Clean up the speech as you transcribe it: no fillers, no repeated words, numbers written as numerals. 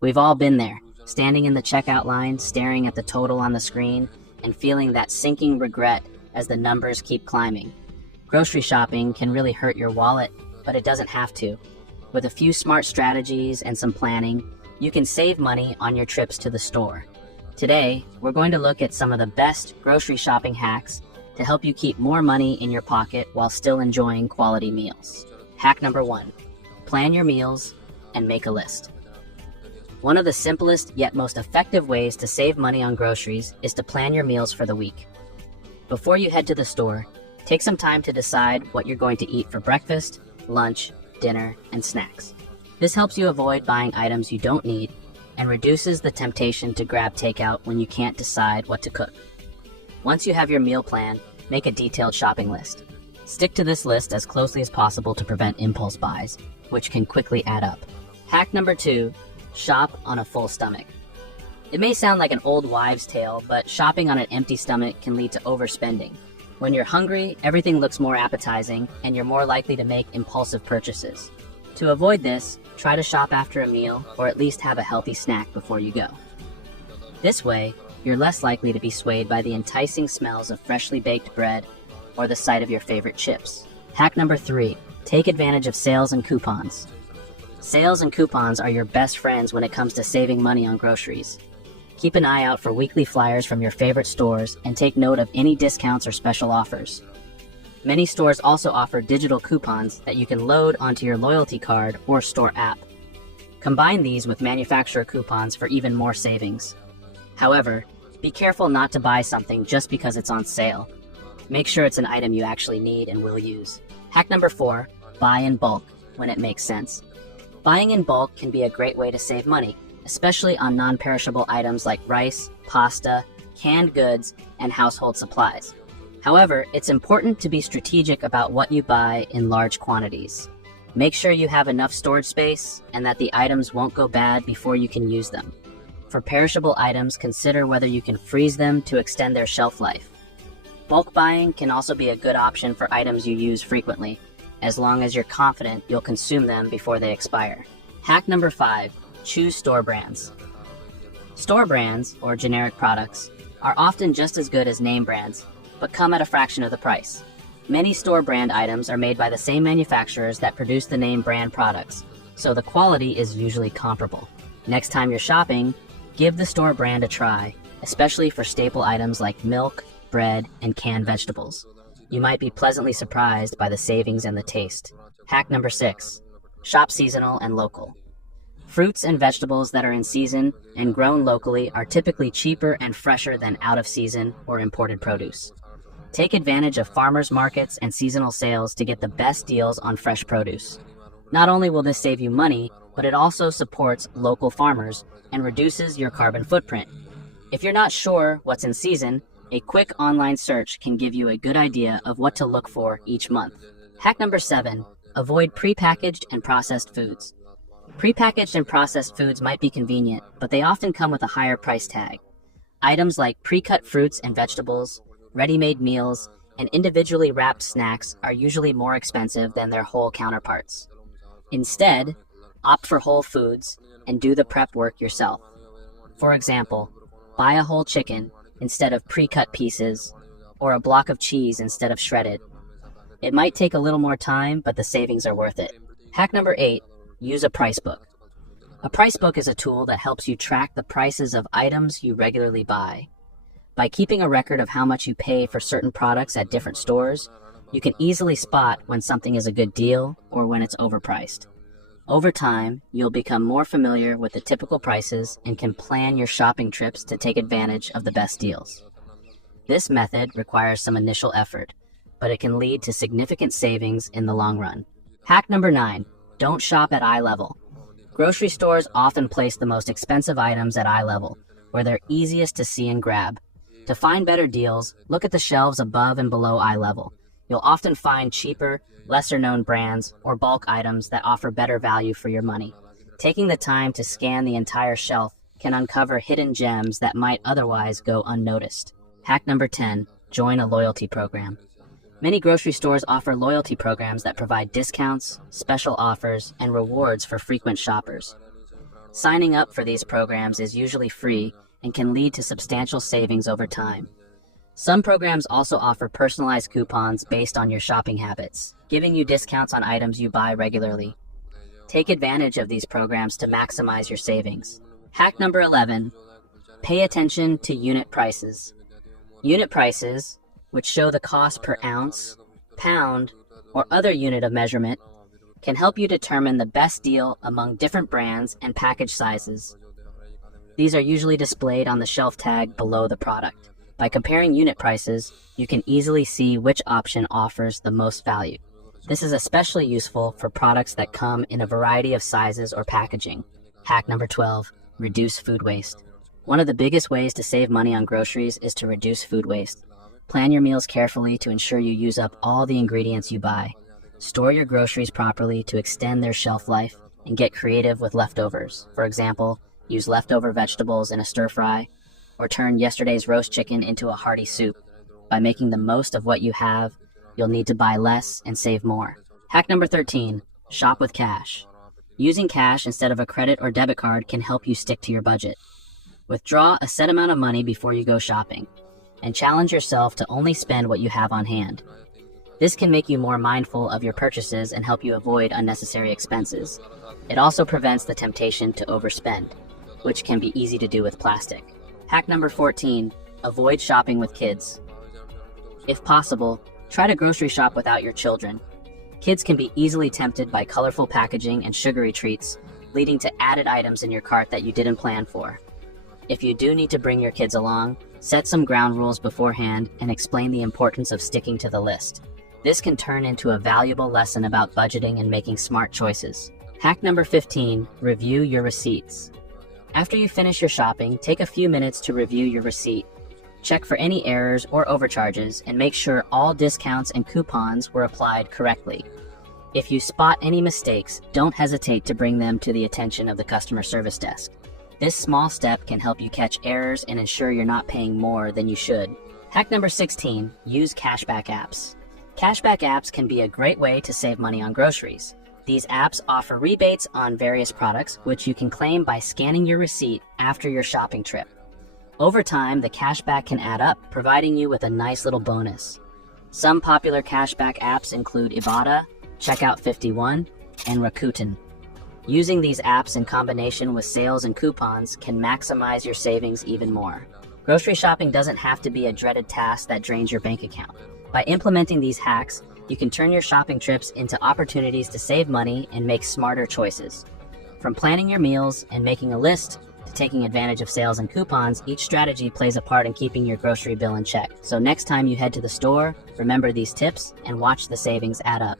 We've all been there, standing in the checkout line, staring at the total on the screen, and feeling that sinking regret as the numbers keep climbing. Grocery shopping can really hurt your wallet, but it doesn't have to. With a few smart strategies and some planning, you can save money on your trips to the store. Today, we're going to look at some of the best grocery shopping hacks to help you keep more money in your pocket while still enjoying quality meals. Hack number 1, plan your meals and make a list. One of the simplest yet most effective ways to save money on groceries is to plan your meals for the week. Before you head to the store, take some time to decide what you're going to eat for breakfast, lunch, dinner, and snacks. This helps you avoid buying items you don't need and reduces the temptation to grab takeout when you can't decide what to cook. Once you have your meal plan, make a detailed shopping list. Stick to this list as closely as possible to prevent impulse buys, which can quickly add up. Hack number 2, shop on a full stomach. It may sound like an old wives' tale, but shopping on an empty stomach can lead to overspending. When you're hungry, everything looks more appetizing, and you're more likely to make impulsive purchases. To avoid this, try to shop after a meal or at least have a healthy snack before you go. This way, you're less likely to be swayed by the enticing smells of freshly baked bread or the sight of your favorite chips. Hack number 3, take advantage of sales and coupons. Sales and coupons are your best friends when it comes to saving money on groceries. Keep an eye out for weekly flyers from your favorite stores and take note of any discounts or special offers. Many stores also offer digital coupons that you can load onto your loyalty card or store app. Combine these with manufacturer coupons for even more savings. However, be careful not to buy something just because it's on sale. Make sure it's an item you actually need and will use. Hack number 4, buy in bulk when it makes sense. Buying in bulk can be a great way to save money, especially on non-perishable items like rice, pasta, canned goods, and household supplies. However, it's important to be strategic about what you buy in large quantities. Make sure you have enough storage space and that the items won't go bad before you can use them. For perishable items, consider whether you can freeze them to extend their shelf life. Bulk buying can also be a good option for items you use frequently, as long as you're confident you'll consume them before they expire. Hack number 5, choose store brands. Store brands, or generic products, are often just as good as name brands, but come at a fraction of the price. Many store brand items are made by the same manufacturers that produce the name brand products, so the quality is usually comparable. Next time you're shopping, give the store brand a try, especially for staple items like milk, bread, and canned vegetables. You might be pleasantly surprised by the savings and the taste. Hack number 6, shop seasonal and local. Fruits and vegetables that are in season and grown locally are typically cheaper and fresher than out-of-season or imported produce. Take advantage of farmers markets and seasonal sales to get the best deals on fresh produce. Not only will this save you money, but it also supports local farmers and reduces your carbon footprint. If you're not sure what's in season, a quick online search can give you a good idea of what to look for each month. Hack number 7, avoid prepackaged and processed foods. Prepackaged and processed foods might be convenient, but they often come with a higher price tag. Items like pre-cut fruits and vegetables, ready-made meals, and individually wrapped snacks are usually more expensive than their whole counterparts. Instead, opt for whole foods and do the prep work yourself. For example, buy a whole chicken instead of pre-cut pieces, or a block of cheese instead of shredded. It might take a little more time, but the savings are worth it. Hack number 8, use a price book. A price book is a tool that helps you track the prices of items you regularly buy. By keeping a record of how much you pay for certain products at different stores, you can easily spot when something is a good deal or when it's overpriced. Over time, you'll become more familiar with the typical prices and can plan your shopping trips to take advantage of the best deals. This method requires some initial effort, but it can lead to significant savings in the long run. Hack number 9, don't shop at eye level. Grocery stores often place the most expensive items at eye level, where they're easiest to see and grab. To find better deals, look at the shelves above and below eye level. You'll often find cheaper, lesser-known brands or bulk items that offer better value for your money. Taking the time to scan the entire shelf can uncover hidden gems that might otherwise go unnoticed. Hack number 10, join a loyalty program. Many grocery stores offer loyalty programs that provide discounts, special offers, and rewards for frequent shoppers. Signing up for these programs is usually free and can lead to substantial savings over time. Some programs also offer personalized coupons based on your shopping habits, giving you discounts on items you buy regularly. Take advantage of these programs to maximize your savings. Hack number 11, pay attention to unit prices. Unit prices, which show the cost per ounce, pound, or other unit of measurement, can help you determine the best deal among different brands and package sizes. These are usually displayed on the shelf tag below the product. By comparing unit prices, you can easily see which option offers the most value. This is especially useful for products that come in a variety of sizes or packaging. Hack number 12, reduce food waste. One of the biggest ways to save money on groceries is to reduce food waste. Plan your meals carefully to ensure you use up all the ingredients you buy. Store your groceries properly to extend their shelf life and get creative with leftovers. For example, use leftover vegetables in a stir fry, or turn yesterday's roast chicken into a hearty soup. By making the most of what you have, you'll need to buy less and save more. Hack number 13, shop with cash. Using cash instead of a credit or debit card can help you stick to your budget. Withdraw a set amount of money before you go shopping, and challenge yourself to only spend what you have on hand. This can make you more mindful of your purchases and help you avoid unnecessary expenses. It also prevents the temptation to overspend, which can be easy to do with plastic. Hack number 14, avoid shopping with kids. If possible, try to grocery shop without your children. Kids can be easily tempted by colorful packaging and sugary treats, leading to added items in your cart that you didn't plan for. If you do need to bring your kids along, set some ground rules beforehand and explain the importance of sticking to the list. This can turn into a valuable lesson about budgeting and making smart choices. Hack number 15, review your receipts. After you finish your shopping, take a few minutes to review your receipt. Check for any errors or overcharges and make sure all discounts and coupons were applied correctly. If you spot any mistakes, don't hesitate to bring them to the attention of the customer service desk. This small step can help you catch errors and ensure you're not paying more than you should. Hack number 16, use cashback apps. Cashback apps can be a great way to save money on groceries. These apps offer rebates on various products, which you can claim by scanning your receipt after your shopping trip. Over time, the cashback can add up, providing you with a nice little bonus. Some popular cashback apps include Ibotta, Checkout 51, and Rakuten. Using these apps in combination with sales and coupons can maximize your savings even more. Grocery shopping doesn't have to be a dreaded task that drains your bank account. By implementing these hacks, you can turn your shopping trips into opportunities to save money and make smarter choices. From planning your meals and making a list to taking advantage of sales and coupons, each strategy plays a part in keeping your grocery bill in check. So next time you head to the store, remember these tips and watch the savings add up.